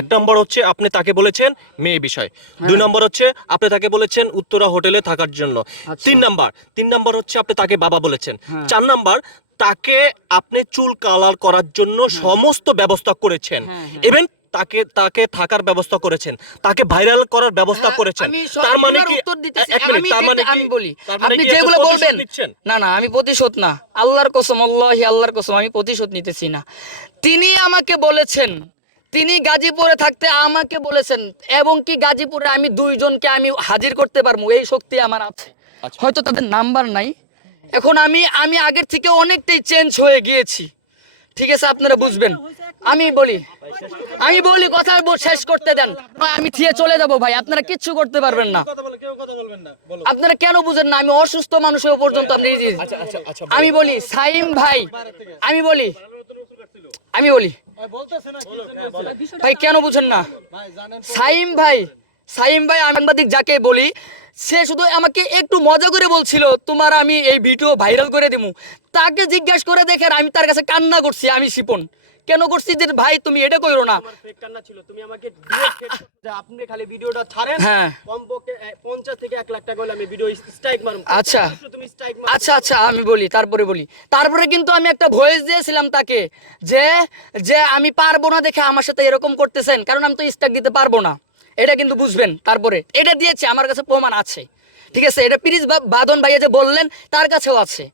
এক নম্বর হচ্ছে আপনি তাকে বলেছেন মেয়ে বিষয়, দুই নম্বর হচ্ছে আপনি তাকে বলেছেন উত্তরা হোটেলে থাকার জন্য, তিন নম্বর হচ্ছে আপনি তাকে বাবা বলেছেন, চার নম্বর তাকে আপনি চুল কালার করার জন্য সমস্ত ব্যবস্থা করেছেন, ইভেন তাকে তাকে থাকার ব্যবস্থা করেছেন, তাকে ভাইরাল করার ব্যবস্থা করেছেন। তার মানে কি আমি বলি আপনি যেগুলো বলবেন, না না আমি প্রতিশোধ না, আল্লাহর কসম, আল্লাহি আল্লাহর কসম, আমি প্রতিশোধ নিতেছি না। তিনি আমাকে বলেছেন, তিনি গাজীপুরে থাকতে আমাকে বলেছেন, এবং কি গাজীপুরে আমি দুইজনকে আমি হাজির করতে পারবো, এই শক্তি আমার আছে। হয়তো তাদের নাম্বার নাই, এখন আমি আগের থেকে অনেকটাই চেঞ্জ হয়ে গিয়েছি, ঠিক আছে, আপনারা বুঝবেন। আমি বলি কথা শেষ করতে দেন, আমি থিয়ে চলে যাব ভাই, আপনারা কিচ্ছু করতে পারবেন না। আপনারা কেন বুঝেন না? আমি অসুস্থ মানুষ হয়ে পর্যন্ত আপনি আমি বলি সাইম ভাই, আমি বলি ভাই কেন বুঝেন না? সাইম ভাই সাংবাদিক যাকে বলি, সে শুধু আমাকে একটু মজা করে বলছিল তোমার আমি এই ভিডিও ভাইরাল করে দিমু। তাকে জিজ্ঞাসা করে দেখেন আমি তার কাছে কান্না করছি, আমি শিপন কেন করছি যে ভাই তুমি এটা কইরো না। ফেক কান্না ছিল, তুমি আমাকে আপনি খালি ভিডিওটা ছাড়েন, হ্যাঁ কমপক্ষে 50 থেকে 1 লাখ টাকা হলে আমি ভিডিও স্ট্রাইক মারব। আচ্ছা তুমি স্ট্রাইক আচ্ছা আমি বলি, তারপরে কিন্তু আমি একটা ভয়েস দিয়েছিলাম তাকে, যে আমি পারবো না দেখে আমার সাথে এরকম করতেছেন, কারণ আমি তো স্ট্রাইক দিতে পারবো না, এটা কিন্তু বুঝবেন। তারপরে এটা দিয়েছে, আমার কাছে প্রমাণ আছে, ঠিক আছে, এটা পিরিজ বাদন ভাইয়া যে বললেন তার কাছেও আছে।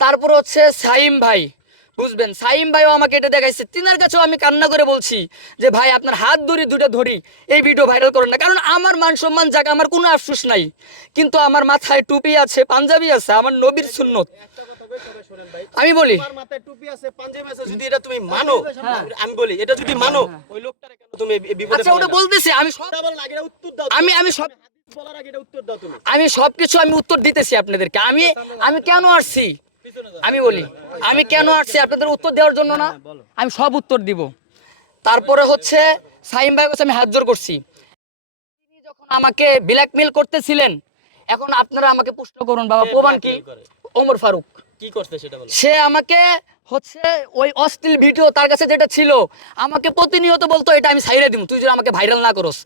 তারপর হচ্ছে সাইম ভাই, বুঝবেন, সাইম ভাইও আমাকে এটা দেখাইছে, তিনার কাছেও আমি কান্না করে বলছি যে ভাই আপনার হাত ধরি এই ভিডিও ভাইরাল করেন না, কারণ আমার মান সম্মান যাক, আমার কোনো আফসোস নাই, কিন্তু আমার মাথায় টুপি আছে, পাঞ্জাবি আছে, আমার নবীর সুন্নত। আমি বলি তোমার মাথায় টুপি আছে, পাঞ্জাবি আছে, যদি এটা তুমি মানো, আমি বলি এটা যদি মানো, ওই লোকটারে কেন তুমি বিপদে আচ্ছা ওটা বলতেছি, আমি সব বলার আগে উত্তর দাও, আমি সব বলার আগে এটা উত্তর দাও তুমি। আমি সবকিছু আমি উত্তর দিতেছি আপনাদেরকে, আমি কেন আসছি, আমি বলি আমি কেন আসছি আপনাদের উত্তর দেওয়ার জন্য না, আমি সব উত্তর দিব। তারপরে হচ্ছে সাইম ভাই কাছে আমি হাত জোর করছি, তিনি যখন আমাকে ব্ল্যাকমেল করতেছিলেন, এখন আপনারা আমাকে প্রশ্ন করুন বাবা, প্রমাণ কি? ওমর ফারুক কি করতে সেটা বলো। সে আমাকে হচ্ছে ওই অশ্লীল ভিডিও তার কাছে যেটা ছিল, আমাকে প্রতিনিয়ত বলতো এটা আমি ছাইড়ে দিব তুই যদি আমাকে ভাইরাল না করস,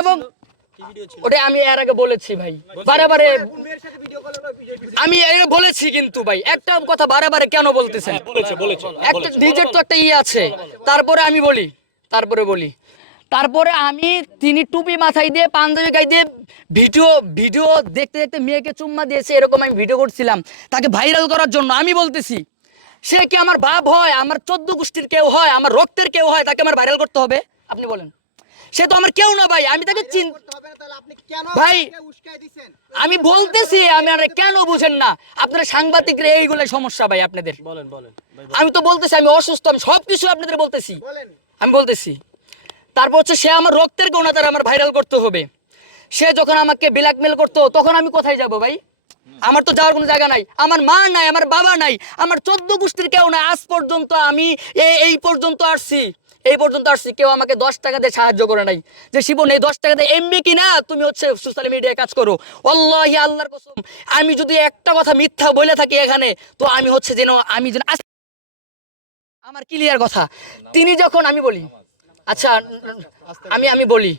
এবং ওটা আমি এর আগে বলেছি ভাই, বারে আমি বলেছি, কিন্তু ভাই একটা কথা বারে কেন বলতেছেন? বলেছে একটা নিজের তো একটা আছে। তারপরে আমি বলি, তারপরে আমি তিনি টুপি মাথায় দিয়ে পাঞ্জাবি গায়ে দিয়ে ভিডিও দেখতে দেখতে মেয়েকে চুম্মা দিয়েছে, এরকম আমি ভিডিও করছিলাম তাকে ভাইরাল করার জন্য। আমি বলতেছি সে কি আমার বাপ হয়, আমার 14 গোষ্ঠীর কেউ হয়, আমার রক্তের কেউ হয়, তাকে আমার ভাইরাল করতে হবে? আপনি বলেন, সে তো আমার কেউ না ভাই, আমি তাকে ভাই আমি বলতেছি, আমি আর কেন বুঝেন না আপনারা সাংবাদিকরা? এইগুলাই সমস্যা ভাই আপনাদের। বলেন আমি তো বলতেছি আমি অসুস্থ, আমি সবকিছু আপনাদের বলতেছি, আমি বলতেছি। তারপর হচ্ছে সে আমার রক্তের কেউ না, তার আমার ভাইরাল করতে হবে। সে যখন আমাকে ব্ল্যাকমেল করতো তখন আমি কোথায় যাব ভাই? আমার তো যাওয়ার কোনো জায়গা নাই, আমার মা নাই, আমার বাবা নাই, আমার 14 গোষ্ঠীর কেউ নাই। আজ পর্যন্ত আমি এই পর্যন্ত আসছি, কেউ আমাকে 10 টাকা দিয়ে সাহায্য করে নাই, যে শিবন এই 10 টাকা দিয়ে এমবি কিনা তুমি হচ্ছে সোশ্যাল মিডিয়ায় কাজ করো। আল্লাহি আল্লাহর কসম, আমি যদি একটা কথা মিথ্যা বলে থাকি এখানে, তো আমি হচ্ছে যেন আমার ক্লিয়ার কথা। তিনি যখন আমি বলি, আচ্ছা আমি বলি,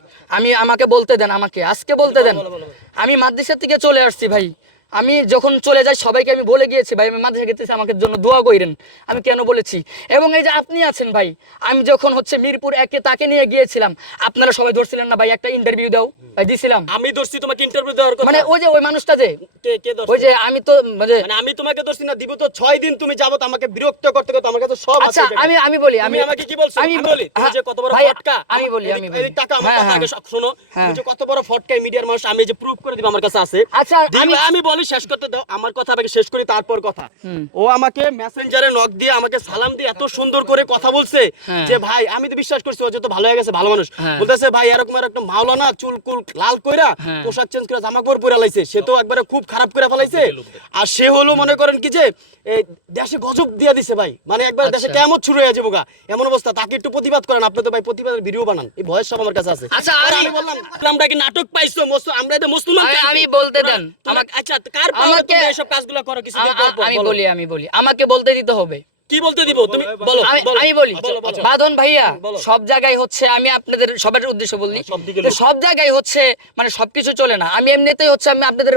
আমাকে বলতে দেন, আমাকে আজকে বলতে দেন। আমি মাদ্রাসা থেকে চলে আসছি ভাই, আমি যখন চলে যাই সবাইকে আমি বলে গিয়েছি ভাই আমি মাদ্রাসা গেতেছি, আমাকে জন্য দোয়া করেন, আমি কেন বলেছি। এবং এই যে আপনি আছেন ভাই, আমি যখন হচ্ছে মিরপুর 1-এ তাকে নিয়ে গিয়েছিলাম, আপনারা সবাই ধরছিলেন না ভাই একটা ইন্টারভিউ দাও, ভাই দিছিলাম। আমি ধরছি তোমাকে ইন্টারভিউ দেওয়ার কথা, মানে ওই যে ওই মানুষটা যে কে ধরছে? ওই যে আমি তো মানে আমি তোমাকে ধরছি না, দিব তো 6 দিন তুমি যাবত আমাকে বিরক্ত করতে আমার কাছে সব আছে। আচ্ছা আমি বলি, আমি আমাকে কি বলছো? আমি বলি তুমি যে কত বড় ফটকা, আমি বলি এই টাকা আমার কথা আগে শুনো, তুমি যে কত বড় ফটকা মিডিয়ার মানুষ, আমি যে প্রুফ করে দিব আমার কাছে আছে। আচ্ছা আমি বলি শেষ করতে দাও, আমার কথা আগে শেষ করি তারপর কথা। ও আমাকে মেসেঞ্জারে নক দিয়ে আমাকে সালাম দিয়ে এত সুন্দর করে কথা বলছে যে ভাই আমি তো বিশ্বাস করছি ও যে তো ভালো হয়ে গেছে, ভালো মানুষ। বলতেছে ভাই এরকম একটা মাওলানা চুল কুল লাল কইরা পোশাক চেঞ্জ করে জামা কাপড় পরে লাইছে, সে তো একবারে খুব খারাপ করে ফেলাইছে। আর সে হলো মনে করেন কি যে এই দেশে গজব দিয়া দিছে ভাই, মানে একবার দেশে কিয়ামত শুরু হয়ে যাবে গা এমন অবস্থা। তাকে একটু প্রতিবাদ করেন, আপনি তো ভাই প্রতিবাদের ভিডিও বানান, এই ভয়েস সব আমার কাছে আছে। আচ্ছা আমি বললাম আমরা কি নাটক পাইছো? আমরা এটা মুসলমান, আমি বলতে দেন আমাকে। আচ্ছা কার পাওয়ারে তুমি এই সব কাজগুলো করো? কিছু আমি বলি আমাকে বলতে দিতে হবে। কি বলতে দিব তুমি বলো আমি বলি আচ্ছা। বাদন ভাইয়া বলো। সব জায়গায় হচ্ছে, আমি আপনাদের সবার উদ্দেশ্যে বলি, সব দিকে যে সব জায়গায় হচ্ছে মানে সবকিছু চলে না। আমি এমনিতেই হচ্ছে আমি আপনাদের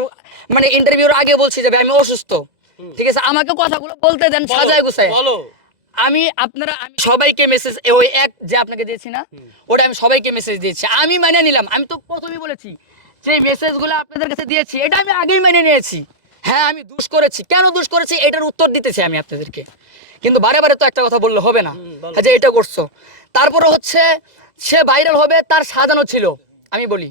মানে ইন্টারভিউর আগে বলছি যে ভাই আমি অসুস্থ, ঠিক আছে, আমাকে কথাগুলো বলতে দেন সাজায় গুছায়। বলো আমি সবাইকে মেসেজ ওই এক যে আপনাকে দিয়েছি না, ওটা আমি সবাইকে মেসেজ দিয়েছি, আমি মানে নিলাম। আমি তো প্রথমেই বলেছি যে মেসেজগুলো আপনাদের কাছে দিয়েছি এটা আমি আগেই মেনে নিয়েছি। হ্যাঁ আমি দোষ করেছি, কেন দোষ করেছি এটার উত্তর দিতেছি আমি আপনাদেরকে, কিন্তু বারে বারে তো একটা কথা বললে হবে না যে এটা করছো। তারপরে হচ্ছে সে ভাইরাল হবে তার সাজানো ছিল, আমি বলি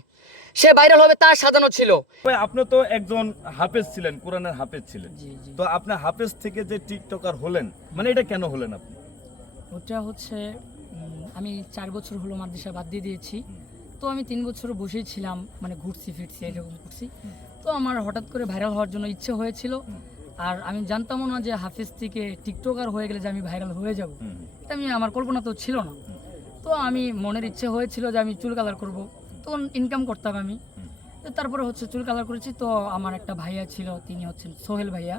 সে ভাইরাল হবে তার সাজানো ছিল। ভাই আপনি তো একজন হাফেজ ছিলেন, কোরআনের হাফেজ ছিলেন, তো আপনি হাফেজ থেকে যে টিকটকার হলেন, মানে এটা কেন হলেন আপনি? ওটা হচ্ছে আমি 4 বছর হলো মাদ্রাসা বাদ দিয়ে দিয়েছি। তো আমি 3 বছর বসেই ছিলাম, মানে ঘুরছি ফিরছি এরকম করছি। তো আমার হঠাৎ করে ভাইরাল হওয়ার জন্য ইচ্ছে হয়েছিল, আর আমি জানতামও না যে হাফেজ থেকে টিকটকার হয়ে গেলে যে আমি ভাইরাল হয়ে যাব, এটা আমার কল্পনা তো ছিল না। তো আমি মনের ইচ্ছে হয়েছিল যে আমি চুল কালার করব, তখন ইনকাম করতাম আমি। তো তারপরে হচ্ছে চুল কালার করেছি। তো আমার একটা ভাইয়া ছিল, তিনি হচ্ছেন সোহেল ভাইয়া।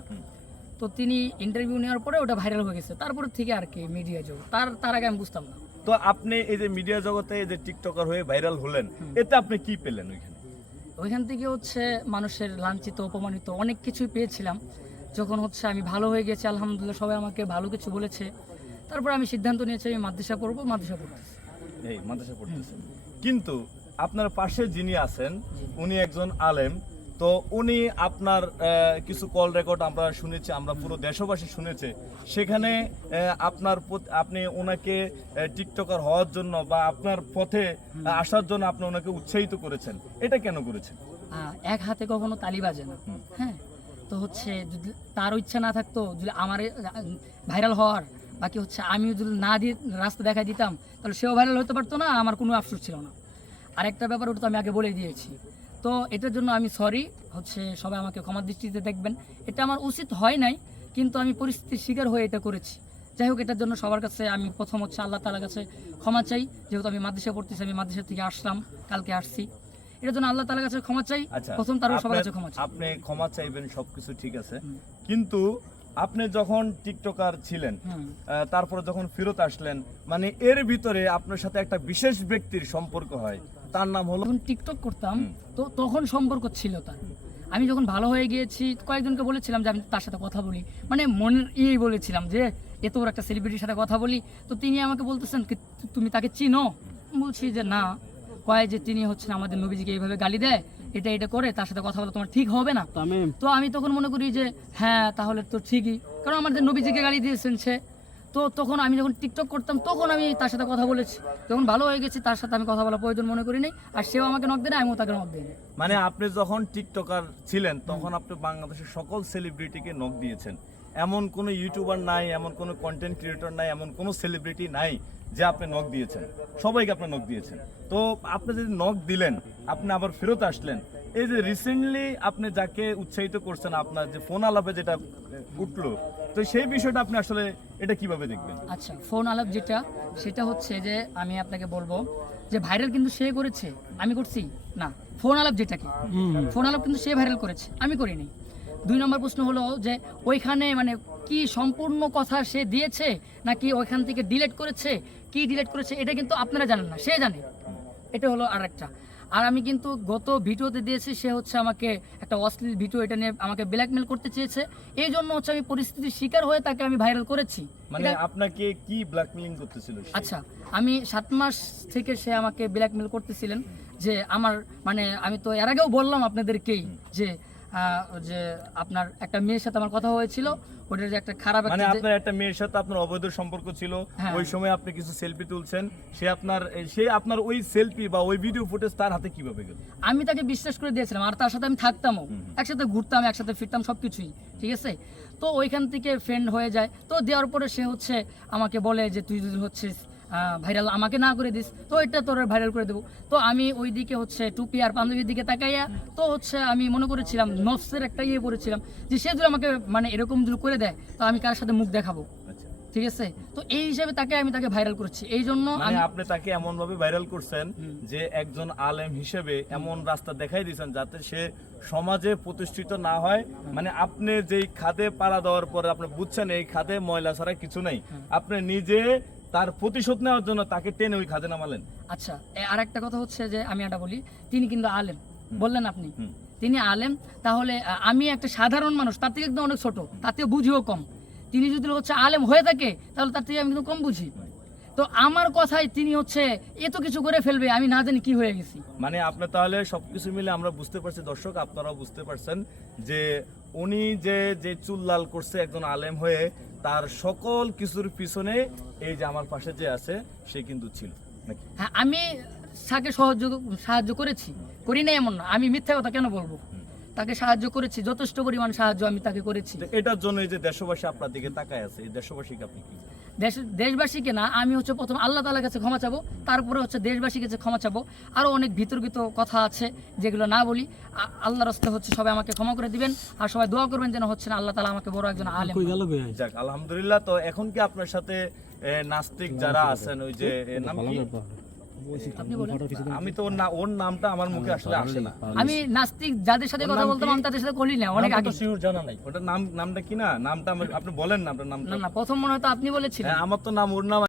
তো তিনি ইন্টারভিউ নেওয়ার পরে ওটা ভাইরাল হয়ে গেছে, তারপর থেকে আর কি মিডিয়া জগৎ, তার আগে আমি বুঝতাম না। তো আপনি এই যে মিডিয়া জগতে এই যে টিকটকার হয়ে ভাইরাল হলেন, এতে আপনি কি পেলেন ওইখানে? ওইখান থেকে হচ্ছে মানুষের লাঞ্ছিত অপমানিত অনেক কিছুই পেয়েছিলাম। যখন হচ্ছে আমি ভালো হয়ে গেছি আলহামদুলিল্লাহ, সবাই আমাকে ভালো কিছু বলেছে, তারপর আমি সিদ্ধান্ত নিয়েছি আমি মাদ্রাসা করবো, মাদ্রাসা পড়তেছি। এই মাদ্রাসা পড়তেছেন, কিন্তু আপনার পাশে যিনি আছেন উনি একজন আলেম, তো উনি আপনার কিছু কল রেকর্ড আমরা শুনেছি, আমরা পুরো দেশবাসী শুনেছে, সেখানে আপনি ওনাকে টিকটকার হওয়ার জন্য বা আপনার পথে আসার জন্য আপনি ওনাকে উৎসাহিত করেছেন, এটা কেন করেছেন? এক হাতে কখনো তালি বাজে না, হ্যাঁ। তো হচ্ছে যদি তার ইচ্ছা না থাকতো, যদি আমার ভাইরাল হওয়ার, বাকি হচ্ছে আমিও যদি না দিয়ে রাস্তা দেখাই দিতাম, তাহলে সেও ভাইরাল হতে পারতো না, আমার কোনো আফসোস ছিল না। আরেকটা ব্যাপার, ওটা তো আমি আগে বলে দিয়েছি। তো এটার জন্য আমি সরি, হচ্ছে সবাই আমাকে ক্ষমার দৃষ্টিতে দেখবেন। এটা আমার উচিত হয় নাই, কিন্তু আমি পরিস্থিতির শিকার হয়ে এটা করেছি। যাই হোক, এটার জন্য সবার কাছে আমি প্রথম হচ্ছে আল্লাহ তাআলার কাছে ক্ষমা চাই। যেহেতু আমি মাদ্রাসা পড়তেছি, আমি মাদ্রাসা থেকে আসলাম, কালকে আসছি, এটার জন্য আল্লাহ তাআলার কাছে ক্ষমা চাই। প্রথম তারও সবার কাছে ক্ষমা চাই। আপনি ক্ষমা চাইবেন, সবকিছু ঠিক আছে, কিন্তু আপনি যখন টিকটকার ছিলেন, তারপরে যখন ফেরত আসলেন, মানে এর ভিতরে আপনার সাথে একটা বিশেষ ব্যক্তির সম্পর্ক হয়, তার নাম হলো, যখন টিকটক করতাম তো তখন সম্পর্ক ছিল তার। আমি যখন ভালো হয়ে গিয়েছি কয়েকজনকে বলেছিলাম যে আমি তার সাথে কথা বলি, মানে মনের বলেছিলাম যে এত বড় একটা সেলিব্রিটির সাথে কথা বলি। তো তিনি আমাকে বলতেছেন কি তুমি তাকে চিনো? বলছি যে না। কয় যে তিনি হচ্ছেন আমাদের নবীজিকে এইভাবে গালি দেয়, এটা করে, তার সাথে কথা বলা তোমার ঠিক হবে না। তো আমি তখন মনে করি যে হ্যাঁ তাহলে তো ঠিকই, কারণ আমাদের নবীজিকে গালি দিয়েছেন সে। তো তখন আমি যখন টিকটক করতাম তখন আমি তার সাথে কথা বলেছি, যখন ভালো হয়ে গেছি তার সাথে আমি কথা বলা প্রয়োজন মনে করি নাই, আর সেও আমাকে নক দেয় না, আমিও তাকে নক দিই। মানে আপনি যখন টিকটকার ছিলেন তখন আপনি বাংলাদেশের সকল সেলিব্রিটিকে নক দিয়েছেন, এমন কোনো ইউটিউবার নাই, এমন কোনো কন্টেন্ট ক্রিয়েটর নাই, এমন কোনো সেলিব্রিটি নাই যে আপনি নক দিয়েছেন, সবাইকে আপনি নক দিয়েছেন। তো আপনি যদি নক দিলেন, আপনি আবার ফেরত আসলেন, এই যে রিসেন্টলি আপনি যাকে উৎসাহিত করছেন, আপনার যে ফোন আলাপে যেটা উঠলো, তো সেই বিষয়টা আপনি আসলে এটা কিভাবে দেখবেন? আচ্ছা, ফোন আলাপ যেটা, সেটা হচ্ছে যে আমি আপনাকে বলবো যে ভাইরাল কিন্তু সে করেছে, আমি করছি না। ফোন আলাপ যেটা কি, ফোন আলাপ কিন্তু সে ভাইরাল করেছে, আমি করিনি। 2 নম্বর প্রশ্ন হলো যে ওইখানে মানে কি সম্পূর্ণ কথা সে দিয়েছে নাকি ওইখান থেকে ডিলিট করেছে, কি ডিলিট করেছে এটা কিন্তু আপনারা জানেন না, সে জানে। এটা হলো আরেকটা। আর আমি কিন্তু গত ভিডিওতে দিয়েছি, সে হচ্ছে আমাকে একটা অশ্লীল ভিডিও এটা নিয়ে আমাকে ব্ল্যাকমেল করতে চেয়েছে, এই জন্য হচ্ছে আমি পরিস্থিতির শিকার হয়ে তাকে আমি ভাইরাল করেছি। মানে আপনাকে কি ব্ল্যাকমেলিং করতেছিল সে? আচ্ছা, আমি 7 মাস থেকে সে আমাকে ব্ল্যাকমেল করতেছিলেন যে আমার মানে আমি তো এর আগেও বললাম আপনাদেরকেই যে যে আপনার একটা মেয়ের সাথে আমার কথা হয়েছিল, ওটার যে একটা খারাপ মানে আপনার একটা মেয়ের সাথে আপনার অবৈধ সম্পর্ক ছিল, ওই সময় আপনি কিছু সেলফি তুলছেন, সে আপনার ওই সেলফি বা ওই ভিডিও ফুটেজ তার হাতে কিভাবে গেল? আমি তাকে বিশ্বাস করে দিয়েছিলাম, আর তার সাথে আমি থাকতামও, একসাথে ঘুরতাম, একসাথে ফিরতাম, সবকিছুই ঠিক আছে। তো ওইখান থেকে ফ্রেন্ড হয়ে যায়। তো দেওয়ার পরে সে হচ্ছে আমাকে বলে যে তুই যদি হচ্ছে ভাইরাল আমাকে না করে দিস তো এটা তোর ভাইরাল করে দেবো। তো আমি ওই দিকে হচ্ছে টুপি আর পাঞ্জাবির দিকে তাকাইয়া তো হচ্ছে আমি মনে করেছিলাম নফসের একটা পড়েছিলাম যে সে যদি আমাকে মানে এরকম যদি করে দেয় তো আমি কার সাথে মুখ দেখাবো। ঠিক আছে, তো এই হিসেবে আমি তাকে ভাইরাল করেছি, এই জন্য মানে আপনি তাকে এমন ভাবে ভাইরাল করছেন যে একজন আলেম হিসেবে এমন রাস্তা দেখাই দিয়েছেন যাতে সে সমাজে প্রতিষ্ঠিত না হয়। মানে আপনি যেই খাদে পাড়া দেওয়ার পরে আপনি বুঝছেন এই খাদে ময়লা ছাড়া কিছু নেই, আপনি নিজে তার প্রতিশোধ নেওয়ার জন্য তাকে টেনে ওই খাদে নামালেন। আচ্ছা, আর একটা কথা হচ্ছে যে আমি এটা বলি, তিনি কিন্তু আলেম বললেন আপনি, তিনি আলেম, তাহলে আমি একটা সাধারণ মানুষ, তার থেকে একদম অনেক ছোট, তার থেকে বুঝিও কম। তিনি যদি হচ্ছে আলেম হয়ে থাকে তাহলে তার থেকে আমি কিন্তু কম বুঝি। তো আমার কথায় তিনি হচ্ছে এত কিছু করে ফেলবে, আমি না জানি কি হয়ে গেছি। মানে আপনি তাহলে সবকিছু মিলে আমরা বুঝতে পারছি, দর্শক আপনারাও বুঝতে পারছেন যে উনি যে চুল লাল করছে একজন আলেম হয়ে, তার সকল কিছুর পিছনে এই যে আমার পাশে যে আছে সে কিন্তু ছিল নাকি? হ্যাঁ, আমি তাকে সাহায্য করেছি, করি না এমন না, আমি মিথ্যা কথা কেন বলবো, তাকে সাহায্য করেছি, যথেষ্ট পরিমাণ সাহায্য আমি তাকে করেছি। তো এটার জন্য এই যে দেশবাসী আপনার দিকে তাকায় আছে, এই দেশবাসীকে আপনি কি দেশবাসীকে না, আমি হচ্ছে প্রথম আল্লাহ তাআলার কাছে ক্ষমা চাবো, তারপরে হচ্ছে দেশবাসীর কাছে ক্ষমা চাবো। আরো অনেক বিতর্কিত কথা আছে যেগুলো না বলি, আল্লাহর রাস্তায় হচ্ছে সবাই আমাকে ক্ষমা করে দিবেন, আর সবাই দোয়া করবেন যেন হচ্ছে না আল্লাহ তাআলা আমাকে বড় একজন আলেম। যাক আলহামদুলিল্লাহ। তো এখন কি আপনার সাথে নাস্তিক যারা আছেন, ওই যে নাম কি আপনি বলেন। আমি তো ওর নামটা আমার মুখে আসলে আসে না। আমি নাস্তিক যাদের সাথে কথা বলতাম আমি তাদের সাথে করি না, অনেক আগে। জানা নাই ওটার নামটা কি না, নামটা আপনি বলেন না আপনার নামটা। না, প্রথম মনে হয়তো আপনি বলেছিলেন। আমার তো নাম ওর নাম